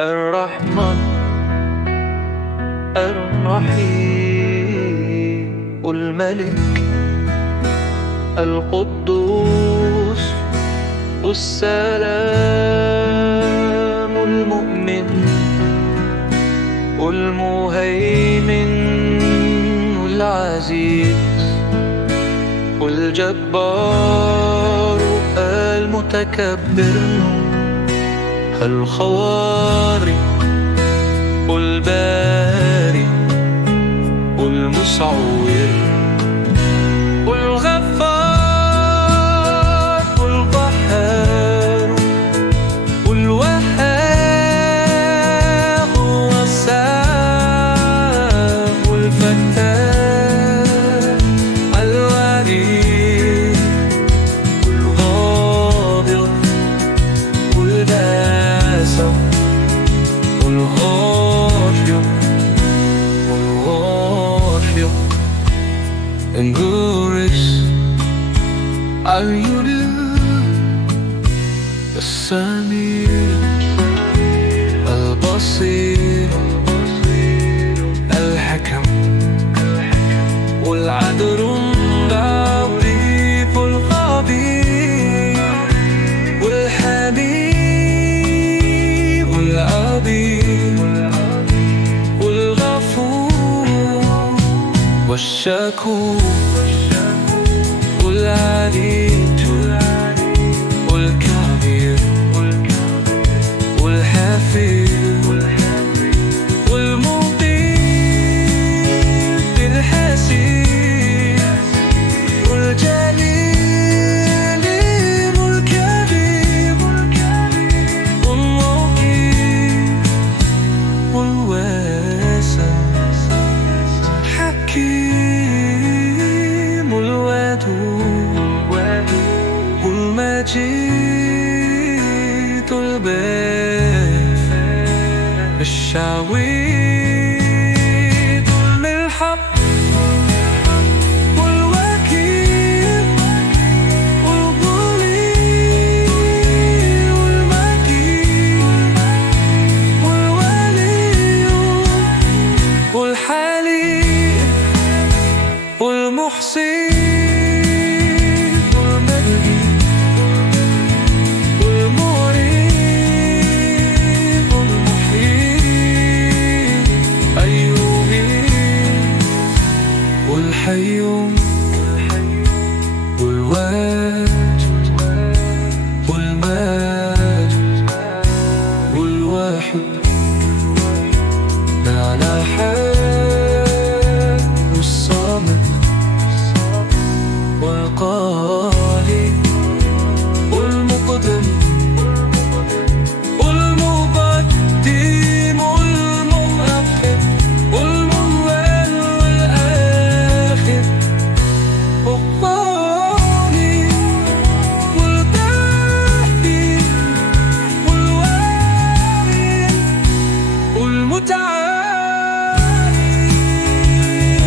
الرحمن الرحيم الملك القدوس السلام المؤمن المهيمن العزيز الجبار المتكبر الخوارق البارئ المصور الغفار القهار الوهاب الوسام الفتاح الوريد الغابر الباسم الغافر and glorious are you السميع البصير الحكم والعدل اللطيف الخبير والحبيب العظيم والغفور والشكور والعليم والكبير والحفيظ والمطيع الحسيب والجليل والكبير والمقيم والواسع الحكيم الودود والمجيد الباث الشويد الملحق والوكيل والظليل والمكين والولي والحليم والمحسن والحيوم والواجد والماجد والواحد على حال والصامت والقاضي والمقدم والمقدم والمؤخر والمول والآخر والطاغي والباقي والوالي والمتعالي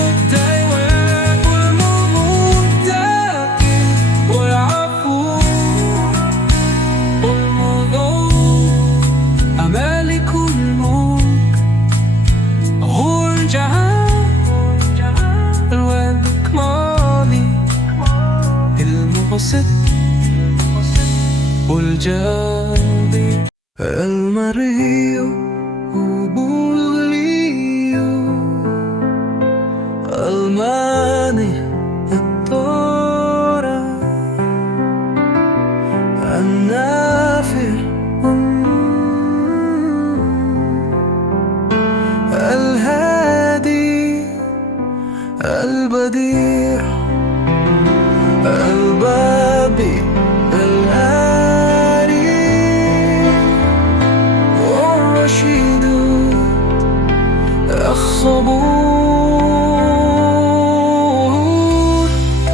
والديوان والمبتدئ والعفو والمغفور مالك الملك هو الجلال والإكرام المقسط والجادي المرئي البولي المانع الطارئ النافع الهادي البديع